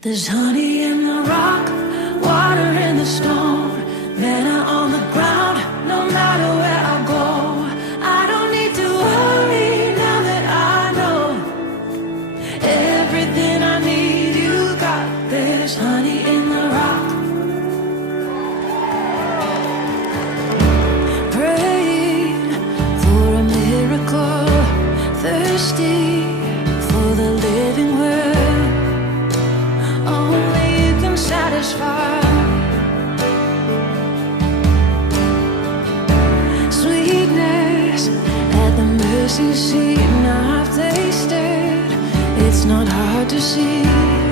There's honey in the rock, water in the stone, manna on the ground, no matter where I go. I don't need to worry now that I know everything I need you got. There's honey in the rock. Praying for a miracle, thirsty for the living word. Only you can satisfy. Sweetness at the mercy seat. Now I've tasted, it's not hard to see.